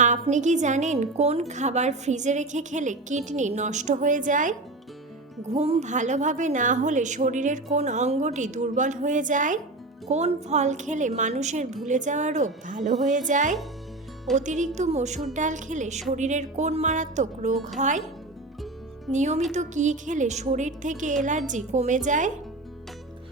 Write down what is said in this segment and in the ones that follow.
আপনি কি জানেন কোন খাবার ফ্রিজে রেখে খেলে কিডনি নষ্ট হয়ে যায়? ঘুম ভালোভাবে না হলে শরীরের কোন অঙ্গটি দুর্বল হয়ে যায়? কোন ফল খেলে মানুষের ভুলে যাওয়া রোগ ভালো হয়ে যায়? অতিরিক্ত মসুর ডাল খেলে শরীরের কোন মারাত্মক রোগ হয়? নিয়মিত কী খেলে শরীর থেকে এলার্জি কমে যায়?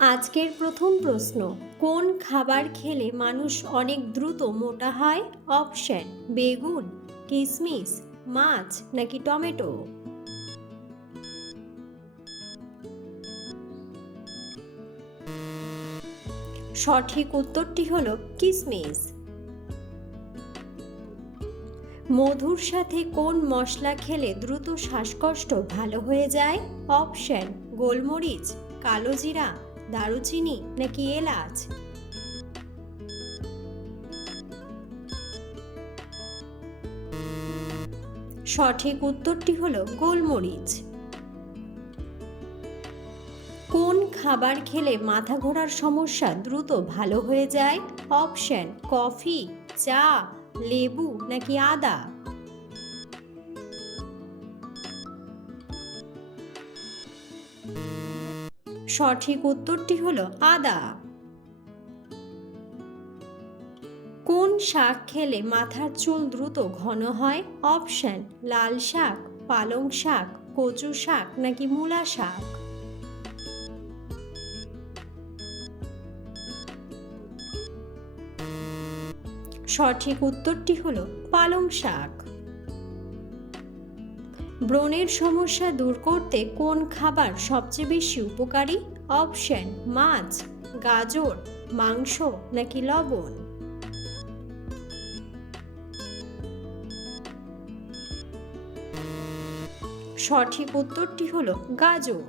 আজকের প্রথম প্রশ্ন, কোন খাবার খেলে মানুষ অনেক দ্রুত মোটা হয়? অপশন, বেগুন কিশমিশ মাছ নাকি টমেটো? সঠিক উত্তরটি হলো কিশমিশ মধুর সাথে কোন মশলা খেলে দ্রুত শ্বাসকষ্ট ভালো হয়ে যায়? অপশন, গোলমরিচ, কালো জিরা। দারুচিনি নাকি এলাচ? সঠিক উত্তরটি হলো গোলমরিচ। কোন খাবার খেলে মাথা ঘোরার সমস্যা দ্রুত ভালো হয়ে যায়? অপশন, কফি, চা, লেবু নাকি আদা? সঠিক উত্তরটি হলো আদা। কোন শাক খেলে মাথার চুল দ্রুত ঘন হয়? অপশন, লাল শাক, পালং শাক, কচু শাক নাকি মূলা শাক? সঠিক উত্তরটি হলো পালং শাক। ব্রণের সমস্যা দূর করতে কোন খাবার সবচেয়ে বেশি উপকারী? অপশন, মাছ, গাজর, মাংস নাকি লবণ? সঠিক উত্তরটি হলো গাজর।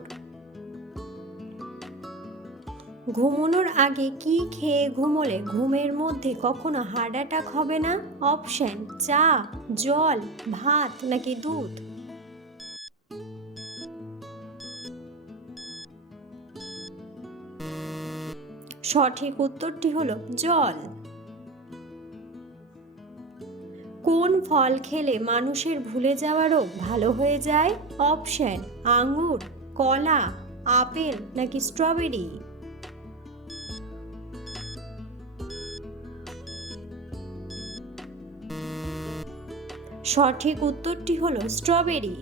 ঘুমানোর আগে কি খেয়ে ঘুমোলে ঘুমের মধ্যে কখনো হার্ট অ্যাটাক হবে না? অপশন, চা, জল, ভাত নাকি দুধ? সঠিক উত্তরটি হলো জল। কোন ফল খেলে মানুষের ভুলে যাওয়া রোগ ভালো হয়ে যায়? অপশন আঙুর কলা, আপেল নাকি স্ট্রবেরি? সঠিক উত্তরটি হলো স্ট্রবেরি।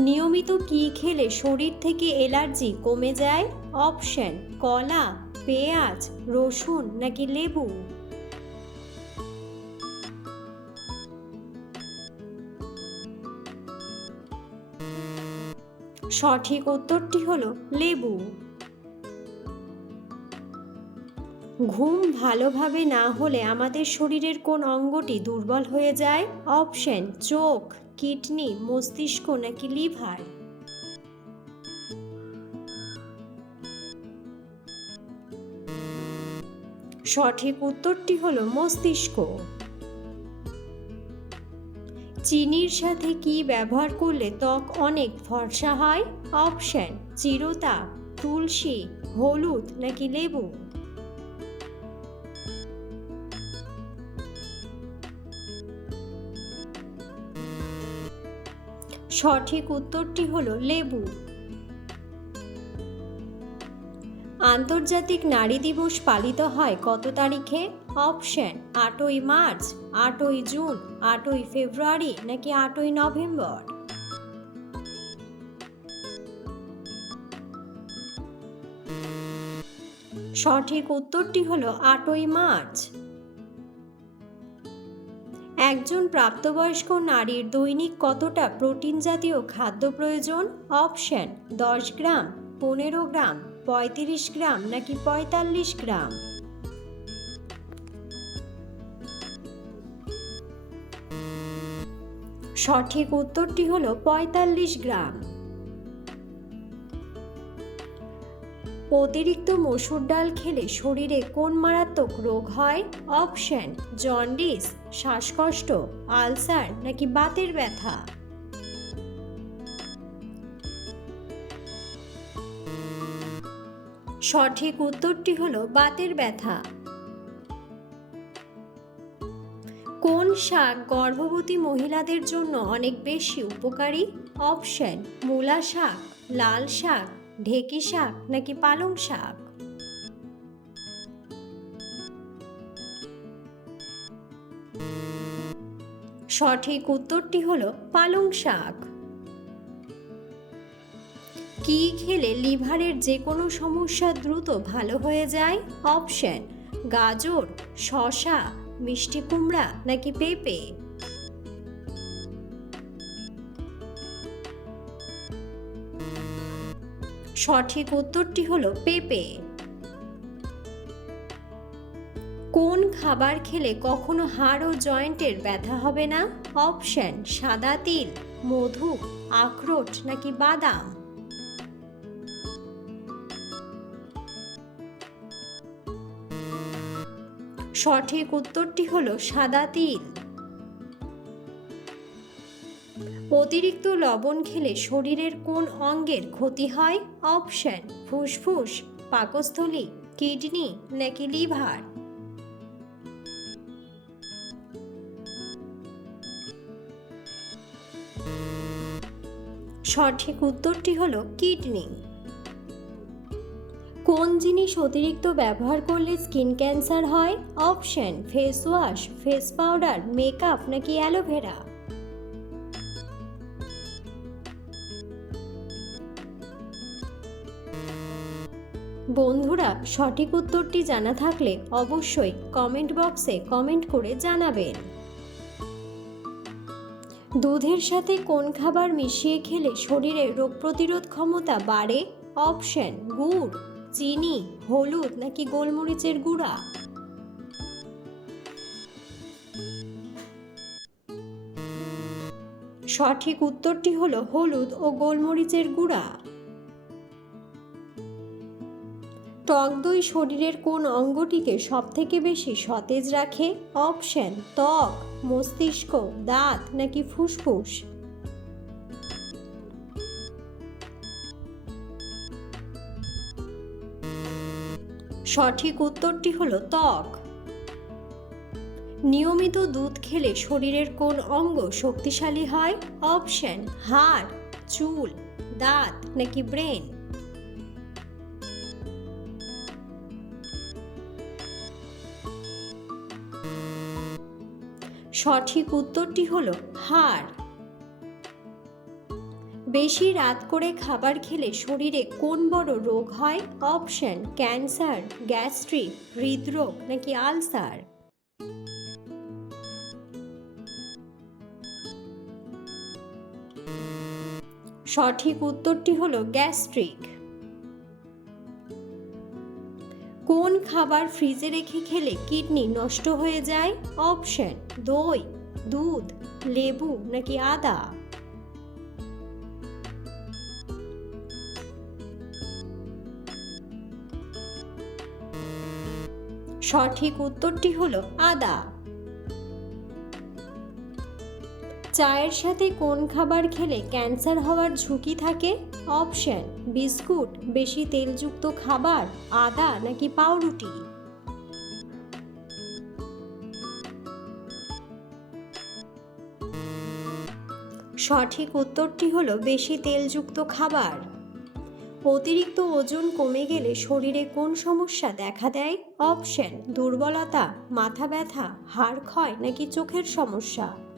নিয়মিত কি খেলে শরীর থেকে এলার্জি কমে যায়? অপশন, কলা, পেঁয়াজ, রসুন নাকি লেবু? সঠিক উত্তরটি হলো লেবু। ঘুম ভালোভাবে না হলে আমাদের শরীরের কোন অঙ্গটি দুর্বল হয়ে যায়? অপশন, চোখ, কিডনি, মস্তিষ্ক নাকি লিভার? সঠিক উত্তরটি হলো মস্তিষ্ক। চিনির সাথে কি ব্যবহার করলে ত্বক অনেক ফর্সা হয়? অপশন চিরতা তুলসী, হলুদ নাকি লেবু? সঠিক উত্তরটি হলো লেবু। আন্তর্জাতিক নারী দিবস পালিত হয় কত তারিখে? অপশন, আটই মার্চ, আটই জুন, আটই ফেব্রুয়ারি নাকি আটই নভেম্বর? সঠিক উত্তরটি হলো আটই মার্চ। একজন প্রাপ্তবয়স্ক নারীর দৈনিক কতটা প্রোটিন জাতীয় খাদ্য প্রয়োজন? অপশন, দশ গ্রাম, পনেরো গ্রাম, পঁয়ত্রিশ গ্রাম নাকি পঁয়তাল্লিশ গ্রাম? সঠিক উত্তরটি হল পঁয়তাল্লিশ গ্রাম। অতিরিক্ত মসুর ডাল খেলে শরীরে কোন মারাত্মক রোগ হয়? অপশন, জন্ডিস, শ্বাসকষ্ট, আলসার নাকি বাতের ব্যথা? সঠিক উত্তরটি হলো বাতের ব্যথা। কোন শাক গর্ভবতী মহিলাদের জন্য অনেক বেশি উপকারী? অপশন, মূলা শাক, লাল শাক ঢেকি শাক নাকি পালং শাক? সঠিক উত্তরটি হলো পালং শাক। কি খেলে লিভারের যে কোনো সমস্যা দ্রুত ভালো হয়ে যায়? অপশন, গাজর শশা মিষ্টি কুমড়া নাকি পেঁপে? সঠিক উত্তরটি হলো পেঁপে। কোন খাবার খেলে কখনো হাড় ও জয়েন্টের ব্যথা হবে না? অপশন, সাদা তিল, মধু, আখরোট নাকি বাদাম? সঠিক উত্তরটি হলো সাদা তিল। অতিরিক্ত লবণ খেলে শরীরের কোন অঙ্গের ক্ষতি হয়? অপশন, ফুসফুস, পাকস্থলী, কিডনি নাকি লিভার? সঠিক উত্তরটি হলো কিডনি। কোন জিনিস অতিরিক্ত ব্যবহার করলে স্কিন ক্যান্সার হয়? Option face wash face powder, makeup নাকি অ্যালোভেরা? বন্ধুরা সঠিক উত্তরটি জানা থাকলে অবশ্যই কমেন্ট বক্সে কমেন্ট করে জানাবেন। দুধের সাথে কোন খাবার মিশিয়ে খেলে শরীরে রোগ প্রতিরোধ ক্ষমতা বাড়ে? অপশন গুড়, চিনি, হলুদ নাকি গোলমরিচের গুঁড়া? সঠিক উত্তরটি হলো হলুদ ও গোলমরিচের গুঁড়া। টক দই শরীরের কোন অঙ্গটিকে সবথেকে বেশি সতেজ রাখে? অপশন, ত্বক, মস্তিষ্ক, দাঁত নাকি ফুসফুস? সঠিক উত্তরটি হলো ত্বক। নিয়মিত দুধ খেলে শরীরের কোন অঙ্গ শক্তিশালী হয়? অপশন, হাড়, চুল, দাঁত নাকি ব্রেন? সঠিক উত্তরটি হলো হাড়। বেশি রাত করে খাবার খেলে শরীরে কোন বড় রোগ হয়? অপশন, ক্যান্সার, গ্যাস্ট্রিক, হৃদরোগ নাকি আলসার? সঠিক উত্তরটি হলো গ্যাস্ট্রিক। খাবার ফ্রিজে রেখে খেলে কিডনি নষ্ট হয়ে যায়? অপশন, দই, দুধ, লেবু নাকি আদা? সঠিক উত্তরটি হলো আদা। চায়ের সাথে কোন খাবার খেলে ক্যান্সার হওয়ার ঝুঁকি থাকে? অপশন, বিস্কুট, বেশি তেলযুক্ত খাবার, আদা নাকি পাউরুটি? সঠিক উত্তরটি হলো বেশি তেলযুক্ত খাবার। অতিরিক্ত ওজন কমে গেলে শরীরে কোন সমস্যা দেখা দেয়? অপশন, দুর্বলতা, মাথা ব্যথা, হাড় ক্ষয় নাকি চোখের সমস্যা?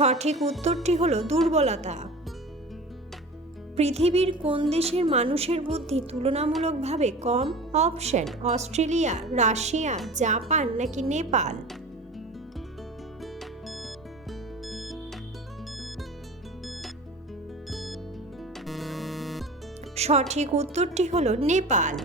সঠিক উত্তরটি হলো দুর্বলতা। পৃথিবীর কোন দেশের মানুষের বুদ্ধি তুলনামূলকভাবে কম? অপশন, অস্ট্রেলিয়া, রাশিয়া, জাপান নাকি নেপাল? সঠিক উত্তরটি হলো নেপাল।